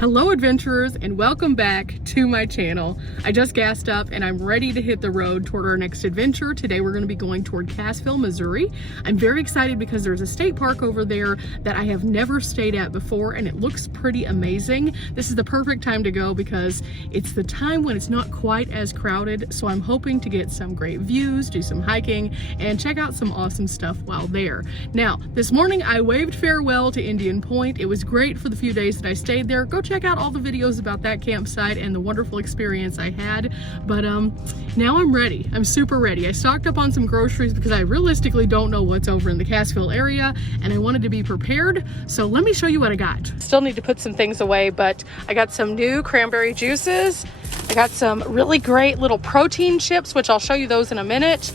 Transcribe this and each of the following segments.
Hello adventurers, and welcome back to my channel. I just gassed up and I'm ready to hit the road toward our next adventure. Today we're going to be going toward Cassville, Missouri. I'm very excited because there's a state park over there that I have never stayed at before, and it looks pretty amazing. This is the perfect time to go because it's the time when it's not quite as crowded, so I'm hoping to get some great views, do some hiking, and check out some awesome stuff while there. Now, this morning I waved farewell to Indian Point. It was great for the few days that I stayed there. Go check out all the videos about that campsite and the wonderful experience I had. But now I'm ready. I'm super ready. I stocked up on some groceries because I realistically don't know what's over in the Cassville area, and I wanted to be prepared. So let me show you what I got. Still need to put some things away, but I got some new cranberry juices. I got some really great little protein chips, which I'll show you those in a minute.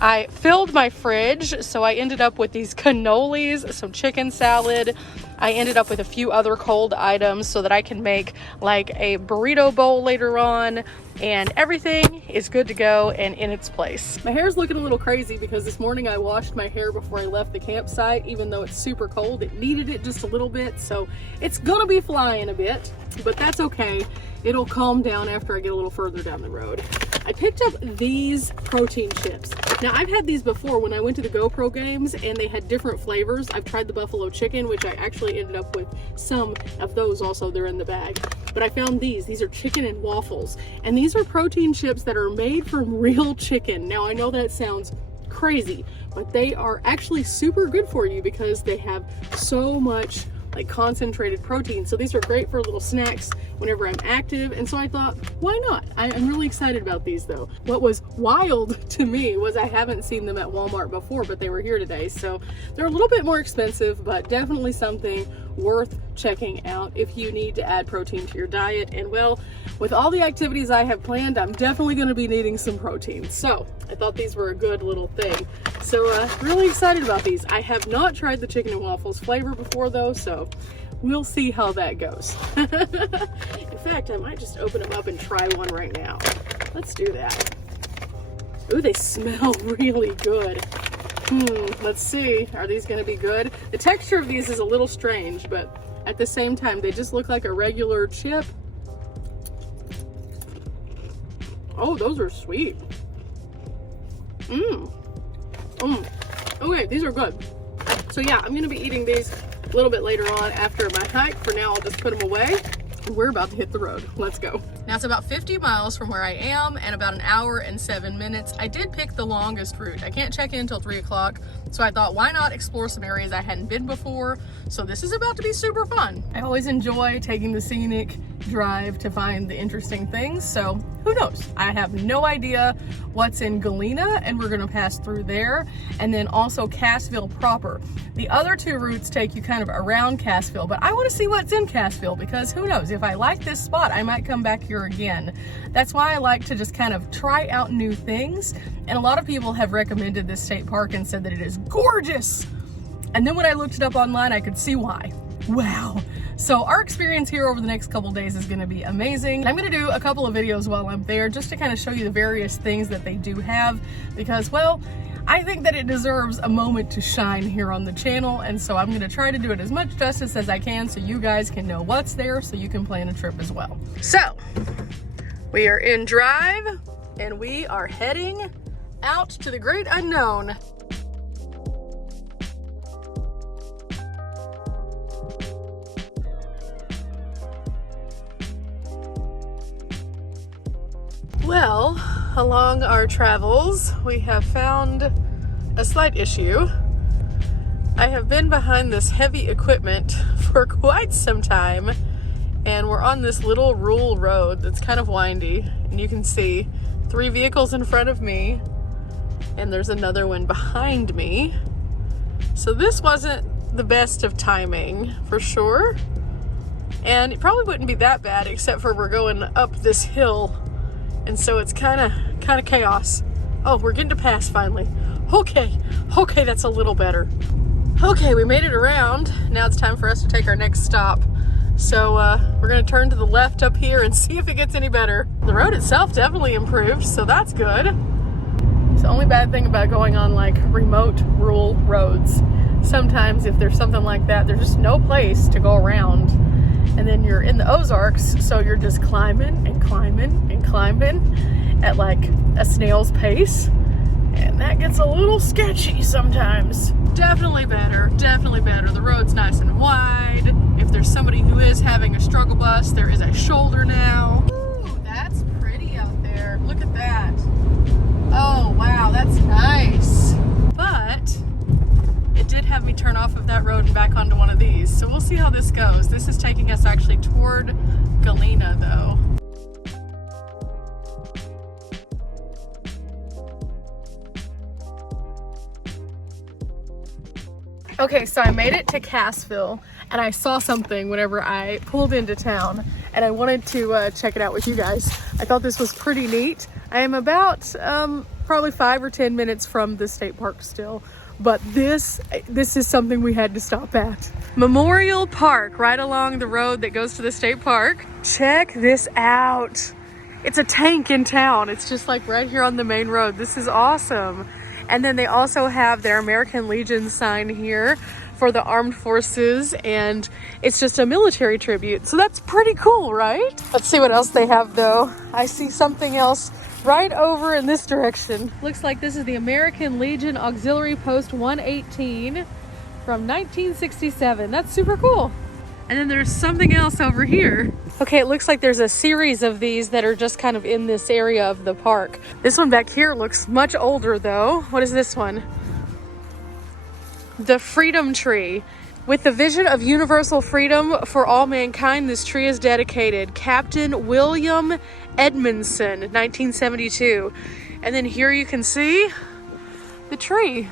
I filled my fridge, so I ended up with these cannolis, some chicken salad. I ended up with a few other cold items so that I can make like a burrito bowl later on, and everything is good to go and in its place. My hair's looking a little crazy because this morning I washed my hair before I left the campsite. Even though it's super cold, it needed it just a little bit, so it's gonna be flying a bit, but that's okay. It'll calm down after I get a little further down the road. I picked up these protein chips. Now, I've had these before when I went to the GoPro games, and they had different flavors. I've tried the buffalo chicken, which I actually ended up with some of those also. They're in the bag. But I found these. These are chicken and waffles. And these are protein chips that are made from real chicken. Now, I know that sounds crazy, but they are actually super good for you because they have so much like concentrated protein. So these are great for little snacks whenever I'm active, and so I thought, why not? I'm really excited about these though. What was wild to me was I haven't seen them at Walmart before, but they were here today. So they're a little bit more expensive, but definitely something worth checking out if you need to add protein to your diet. And well, with all the activities I have planned, I'm definitely going to be needing some protein. So I thought these were a good little thing. So really excited about these. I have not tried the chicken and waffles flavor before though, so we'll see how that goes. In fact, I might just open them up and try one right now. Let's do that. Ooh, they smell really good. Let's see. Are these going to be good? The texture of these is a little strange, but at the same time, they just look like a regular chip. Oh, those are sweet. Okay, these are good. So yeah, I'm going to be eating these a little bit later on after my hike. For now, I'll just put them away. We're about to hit the road. Let's go. Now it's about 50 miles from where I am and about an hour and 7 minutes. I did pick the longest route. I can't check in until 3 o'clock. So I thought, why not explore some areas I hadn't been before? So this is about to be super fun. I always enjoy taking the scenic drive to find the interesting things. So who knows? I have no idea what's in Galena, and we're gonna pass through there. And then also Cassville proper. The other two routes take you kind of around Cassville, but I wanna see what's in Cassville because who knows? If I like this spot, I might come back here again. That's why I like to just kind of try out new things. And a lot of people have recommended this state park and said that it is gorgeous. And then when I looked it up online, I could see why. Wow. So our experience here over the next couple days is going to be amazing. I'm going to do a couple of videos while I'm there just to kind of show you the various things that they do have because, well, I think that it deserves a moment to shine here on the channel, and so I'm going to try to do it as much justice as I can so you guys can know what's there so you can plan a trip as well. So we are in drive and we are heading out to the great unknown. Well, along our travels, we have found a slight issue. I have been behind this heavy equipment for quite some time, and we're on this little rural road that's kind of windy, and you can see 3 vehicles in front of me, and there's another one behind me. So this wasn't the best of timing, for sure. And it probably wouldn't be that bad, except for we're going up this hill. And so it's kind of chaos. Oh, we're getting to pass finally. Okay, that's a little better. Okay, we made it around. Now it's time for us to take our next stop. So we're gonna turn to the left up here and see if it gets any better. The road itself definitely improved, so that's good. It's the only bad thing about going on like remote rural roads. Sometimes if there's something like that, there's just no place to go around. and then you're in the Ozarks, so you're just climbing and climbing and climbing at like a snail's pace, and that gets a little sketchy sometimes. Definitely better, definitely better. The road's nice and wide. If there's somebody who is having a struggle bus, there is a shoulder now. Ooh, that's pretty out there. Look at that. Oh wow, that's nice. But it did have me turn off of that road and back onto one of these. So we'll see how this goes. This is taking us actually toward Galena though. Okay, so I made it to Cassville, and I saw something whenever I pulled into town, and I wanted to check it out with you guys. I thought this was pretty neat. I am about probably 5 or 10 minutes from the state park still, but this is something we had to stop at. Memorial Park, right along the road that goes to the state park. Check this out. It's a tank in town. It's just like right here on the main road. This is awesome. And then they also have their American Legion sign here for the armed forces, and it's just a military tribute. So that's pretty cool, right? Let's see what else they have though. I see something else right over in this direction. Looks like this is the American Legion Auxiliary Post 118 from 1967. That's super cool. And then there's something else over here. Okay, it looks like there's a series of these that are just kind of in this area of the park. This one back here looks much older though. What is this one? The Freedom Tree. With the vision of universal freedom for all mankind, this tree is dedicated. Captain William Edmondson, 1972. And then here you can see the tree.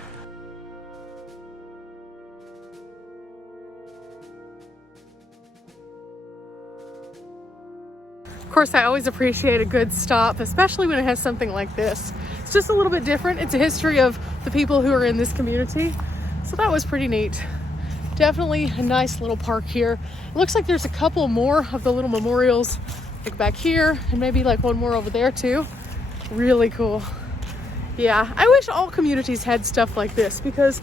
Of course, I always appreciate a good stop, especially when it has something like this. It's just a little bit different. It's a history of the people who are in this community. So that was pretty neat. Definitely a nice little park here. It looks like there's a couple more of the little memorials like back here, and maybe like one more over there too. Really cool. Yeah, I wish all communities had stuff like this, because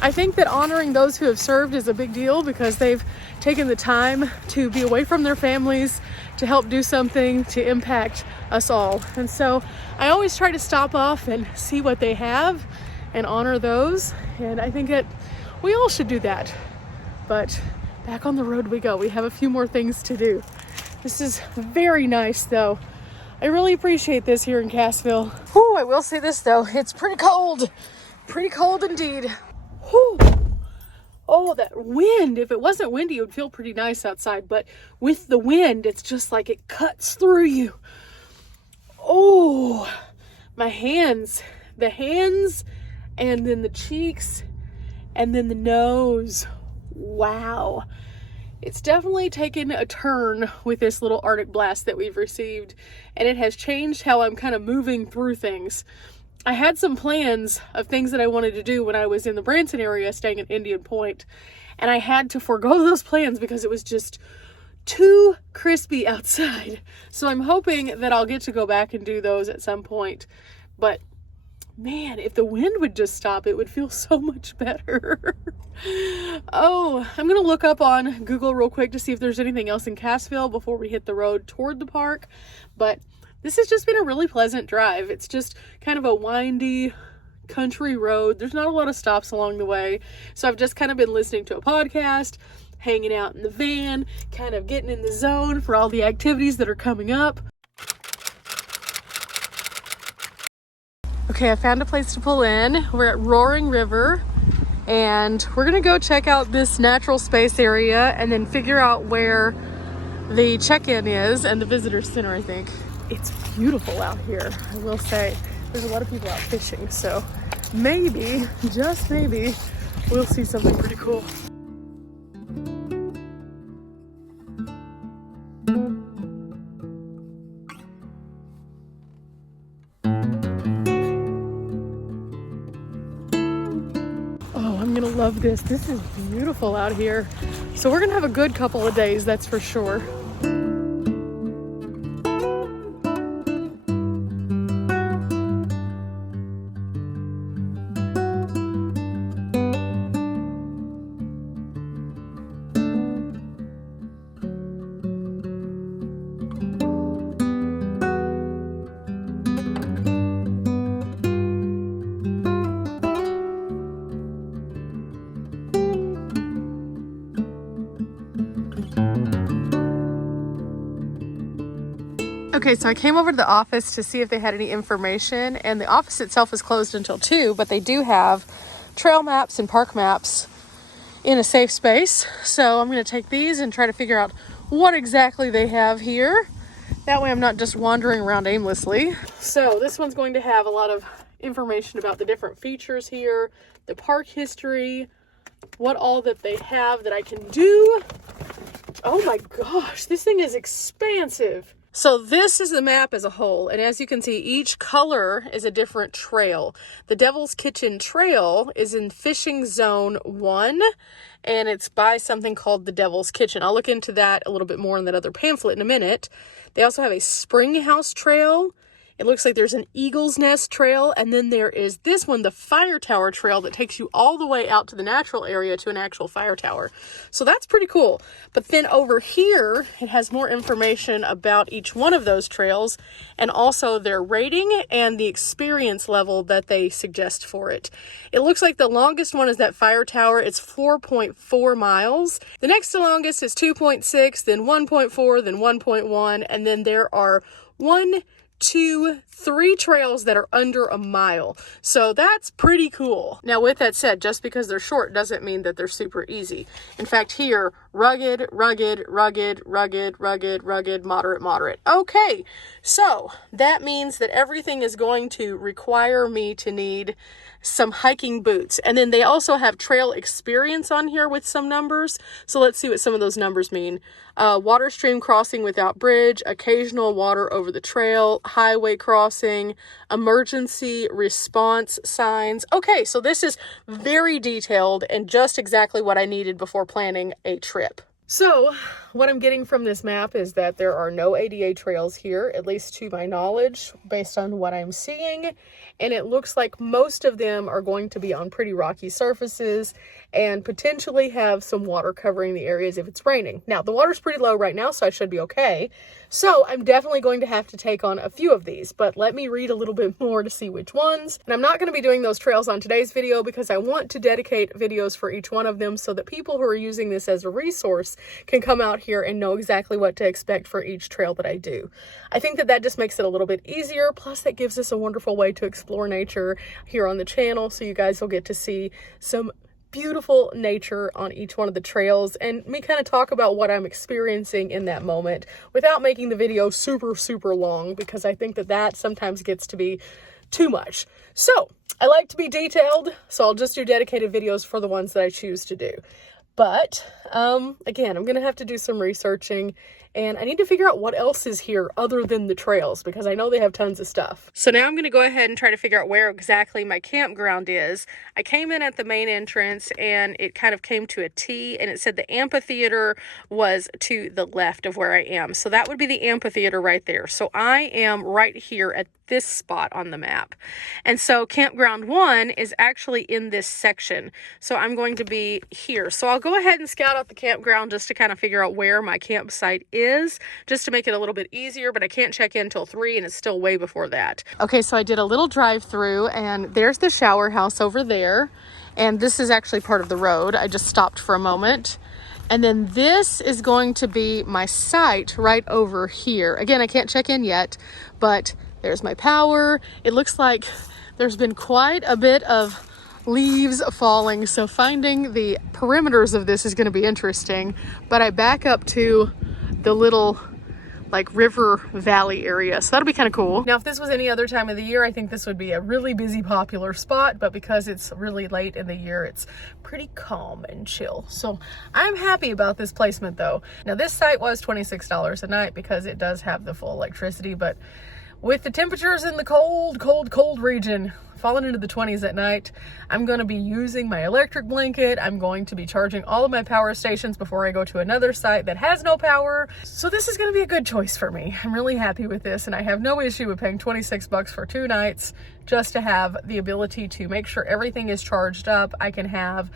I think that honoring those who have served is a big deal, because they've taken the time to be away from their families to help do something to impact us all. And so I always try to stop off and see what they have and honor those. And I think that we all should do that. But back on the road we go. We have a few more things to do. This is very nice though. I really appreciate this here in Cassville. Whew, I will say this though, it's pretty cold. Pretty cold indeed. Whew. Oh, that wind. If it wasn't windy, it would feel pretty nice outside. But with the wind, it's just like it cuts through you. Oh, my hands. The hands, and then the cheeks, and then the nose. Wow. It's definitely taken a turn with this little Arctic blast that we've received, and it has changed how I'm kind of moving through things. I had some plans of things that I wanted to do when I was in the Branson area staying at Indian Point, and I had to forego those plans because it was just too crispy outside. So I'm hoping that I'll get to go back and do those at some point. But man, if the wind would just stop, it would feel so much better. Oh, I'm gonna look up on Google real quick to see if there's anything else in Cassville before we hit the road toward the park. But this has just been a really pleasant drive. It's just kind of a windy country road. There's not a lot of stops along the way. So I've just kind of been listening to a podcast, hanging out in the van, kind of getting in the zone for all the activities that are coming up. Okay, I found a place to pull in. We're at Roaring River, and we're gonna go check out this natural space area and then figure out where the check-in is and the visitor center, I think. It's beautiful out here, I will say. There's a lot of people out fishing, so maybe, just maybe, we'll see something pretty cool. Oh, I'm gonna love this. This is beautiful out here. So we're gonna have a good couple of days, that's for sure. Okay, so I came over to the office to see if they had any information, and the office itself is closed until 2, but they do have trail maps and park maps in a safe space. So I'm going to take these and try to figure out what exactly they have here. That way I'm not just wandering around aimlessly. So this one's going to have a lot of information about the different features here, the park history, what all that they have that I can do. Oh my gosh, this thing is expansive. So this is the map as a whole, and as you can see, each color is a different trail. The Devil's Kitchen Trail is in Fishing Zone 1, and it's by something called the Devil's Kitchen. I'll look into that a little bit more in that other pamphlet in a minute. They also have a Spring House Trail. It looks like there's an Eagle's Nest Trail, and then there is this one, the Fire Tower Trail, that takes you all the way out to the natural area to an actual fire tower. So that's pretty cool. But then over here, it has more information about each one of those trails and also their rating and the experience level that they suggest for it. It looks like the longest one is that fire tower. It's 4.4 miles. The next to longest is 2.6, then 1.4, then 1.1, and then there are 1, 2, 3 trails that are under a mile. So that's pretty cool. Now, with that said, just because they're short doesn't mean that they're super easy. In fact, here, rugged, rugged, rugged, rugged, rugged, rugged, moderate, moderate. Okay, so that means that everything is going to require me to need some hiking boots. And then they also have trail experience on here with some numbers. So let's see what some of those numbers mean. Water stream crossing without bridge, occasional water over the trail, highway crossing, emergency response signs. Okay, so this is very detailed and just exactly what I needed before planning a trip. So what I'm getting from this map is that there are no ADA trails here, at least to my knowledge, based on what I'm seeing. And it looks like most of them are going to be on pretty rocky surfaces and potentially have some water covering the areas if it's raining. Now, the water's pretty low right now, so I should be okay. So I'm definitely going to have to take on a few of these, but let me read a little bit more to see which ones. And I'm not going to be doing those trails on today's video because I want to dedicate videos for each one of them so that people who are using this as a resource can come out here and know exactly what to expect for each trail that I do. I think that that just makes it a little bit easier. Plus, that gives us a wonderful way to explore nature here on the channel, so you guys will get to see some beautiful nature on each one of the trails and me kind of talk about what I'm experiencing in that moment without making the video super, super long, because I think that that sometimes gets to be too much. So I like to be detailed, so I'll just do dedicated videos for the ones that I choose to do. But again, I'm going to have to do some researching, and I need to figure out what else is here other than the trails, because I know they have tons of stuff. So now I'm going to go ahead and try to figure out where exactly my campground is. I came in at the main entrance and it kind of came to a T, and it said the amphitheater was to the left of where I am. So that would be the amphitheater right there. So I am right here at this spot on the map. And so campground 1 is actually in this section. So I'm going to be here. So I'll go ahead and scout out the campground just to kind of figure out where my campsite is, just to make it a little bit easier, but I can't check in till 3 and it's still way before that. Okay, so I did a little drive through and there's the shower house over there. And this is actually part of the road. I just stopped for a moment. And then this is going to be my site right over here. Again, I can't check in yet, but there's my power. It looks like there's been quite a bit of leaves falling, so finding the perimeters of this is going to be interesting. But I back up to the little like river valley area, so that'll be kind of cool. Now, if this was any other time of the year, I think this would be a really busy, popular spot, but because it's really late in the year, it's pretty calm and chill. So I'm happy about this placement though. Now, this site was $26 a night because it does have the full electricity, but with the temperatures in the cold region falling into the 20s at night, I'm going to be using my electric blanket. I'm going to be charging all of my power stations before I go to another site that has no power. So this is going to be a good choice for me. I'm really happy with this, and I have no issue with paying 26 bucks for 2 nights just to have the ability to make sure everything is charged up. I can have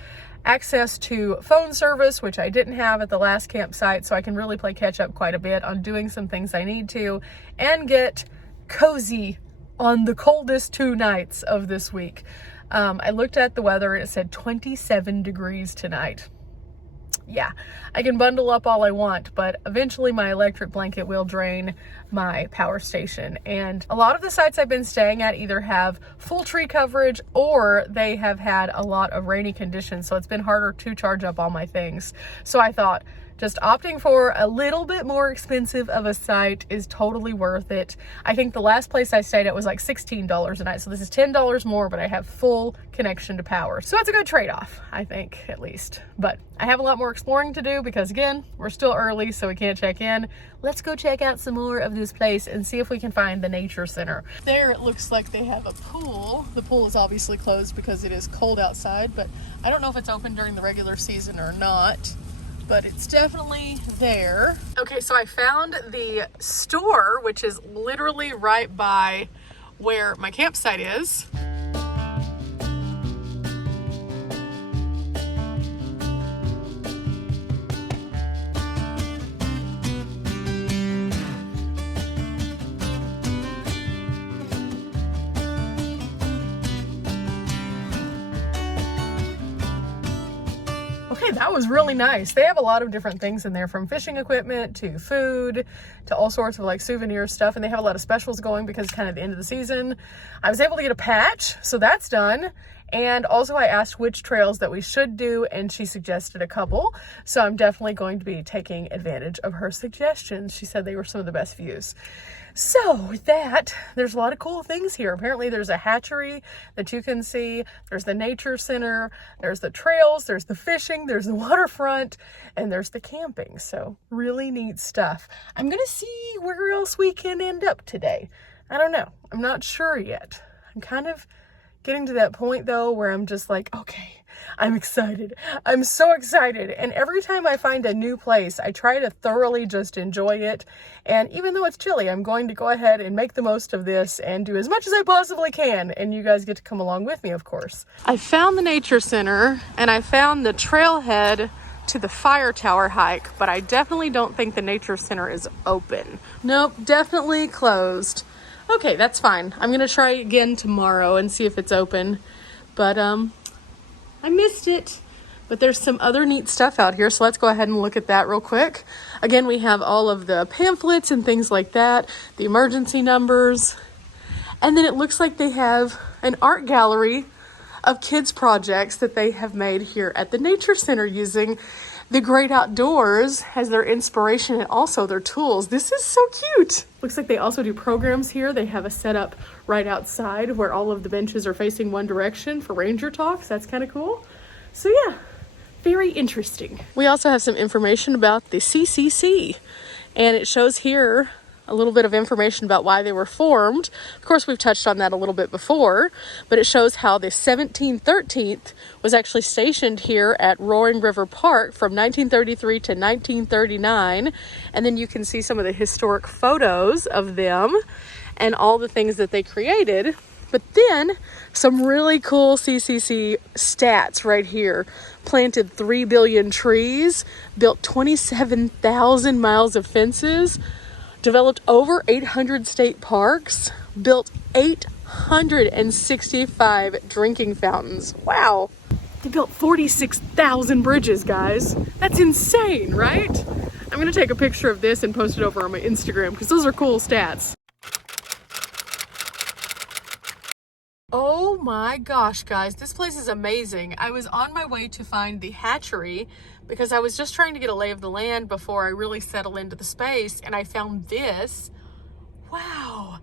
access to phone service, which I didn't have at the last campsite, so I can really play catch up quite a bit on doing some things I need to, and get cozy on the coldest 2 nights of this week. I looked at the weather and it said 27 degrees tonight. yeah, I can bundle up all I want, but eventually my electric blanket will drain my power station. And a lot of the sites I've been staying at either have full tree coverage or they have had a lot of rainy conditions, so it's been harder to charge up all my things. So I thought just opting for a little bit more expensive of a site is totally worth it. I think the last place I stayed at was like $16 a night. So this is $10 more, but I have full connection to power. So it's a good trade-off, I think, at least. But I have a lot more exploring to do because, again, we're still early, so we can't check in. Let's go check out some more of this place and see if we can find the nature center. There it looks like they have a pool. The pool is obviously closed because it is cold outside, but I don't know if it's open during the regular season or not. But it's definitely there. Okay, so I found the store, which is literally right by where my campsite is. Okay, that was really nice. They have a lot of different things in there, from fishing equipment to food to all sorts of like souvenir stuff. And they have a lot of specials going because it's kind of the end of the season. I was able to get a patch, so that's done. And also I asked which trails that we should do, and she suggested a couple. So I'm definitely going to be taking advantage of her suggestions. She said they were some of the best views. So with that, there's a lot of cool things here. Apparently there's a hatchery that you can see. There's the nature center. There's the trails. There's the fishing. There's the waterfront. And there's the camping. So really neat stuff. I'm going to see where else we can end up today. I don't know. I'm not sure yet. I'm kind of getting to that point though where I'm just like, okay, I'm excited. I'm so excited. And every time I find a new place, I try to thoroughly just enjoy it. And even though it's chilly, I'm going to go ahead and make the most of this and do as much as I possibly can. And you guys get to come along with me, of course. I found the nature center and I found the trailhead to the fire tower hike, but I definitely don't think the nature center is open. Nope, definitely closed. Okay, that's fine. I'm gonna try again tomorrow and see if it's open. But I missed it. But there's some other neat stuff out here, so let's go ahead and look at that real quick. Again, we have all of the pamphlets and things like that, the emergency numbers. And then it looks like they have an art gallery of kids' projects that they have made here at the Nature Center using the great outdoors as their inspiration and also their tools. This is so cute. Looks like they also do programs here. They have a setup right outside where all of the benches are facing one direction for ranger talks. That's kind of cool. So yeah, very interesting. We also have some information about the CCC, and it shows here a little bit of information about why they were formed. Of course, we've touched on that a little bit before, but it shows how the 1713th was actually stationed here at Roaring River Park from 1933 to 1939. And then you can see some of the historic photos of them and all the things that they created. But then some really cool CCC stats right here. Planted 3 billion trees, built 27,000 miles of fences, developed over 800 state parks, built 865 drinking fountains. Wow. They built 46,000 bridges, guys. That's insane, right? I'm gonna take a picture of this and post it over on my Instagram because those are cool stats. Oh my gosh, guys, this place is amazing. I was on my way to find the hatchery because I was just trying to get a lay of the land before I really settle into the space, and I found this. Wow.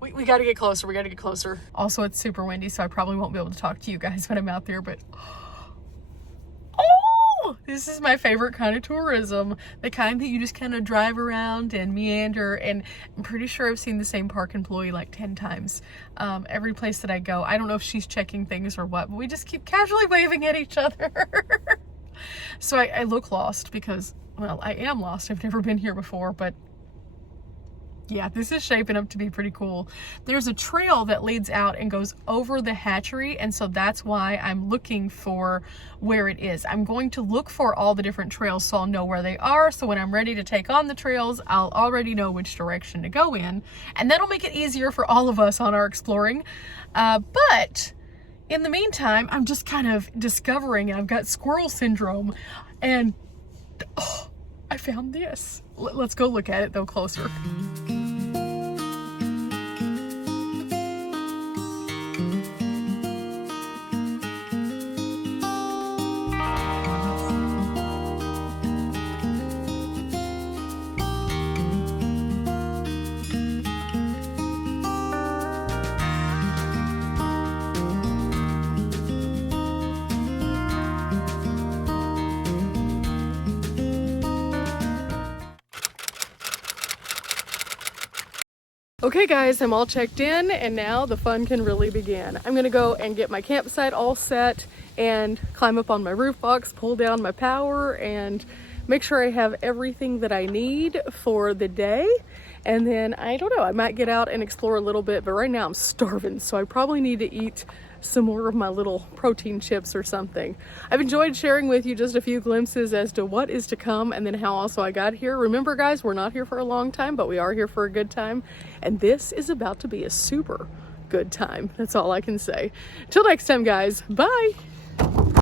We got to get closer. We got to get closer. Also, it's super windy, so I probably won't be able to talk to you guys when I'm out there, but oh, this is my favorite kind of tourism. The kind that you just kind of drive around and meander, and I'm pretty sure I've seen the same park employee like 10 times. Every place that I go. I don't know if she's checking things or what, but we just keep casually waving at each other. So I look lost because, well, I am lost. I've never been here before, but yeah, this is shaping up to be pretty cool. There's a trail that leads out and goes over the hatchery, and so that's why I'm looking for where it is. I'm going to look for all the different trails so I'll know where they are, so when I'm ready to take on the trails, I'll already know which direction to go in, and that'll make it easier for all of us on our exploring. But in the meantime, I'm just kind of discovering, and I've got squirrel syndrome, and Oh, I found this. Let's go look at it though closer. Okay guys, I'm all checked in and now the fun can really begin. I'm gonna go and get my campsite all set and climb up on my roof box, pull down my power, and make sure I have everything that I need for the day. And then, I don't know, I might get out and explore a little bit, but right now I'm starving, so I probably need to eat some more of my little protein chips or something. I've enjoyed sharing with you just a few glimpses as to what is to come and then how also I got here. Remember guys, we're not here for a long time, but we are here for a good time. And this is about to be a super good time. That's all I can say. Till next time guys, bye.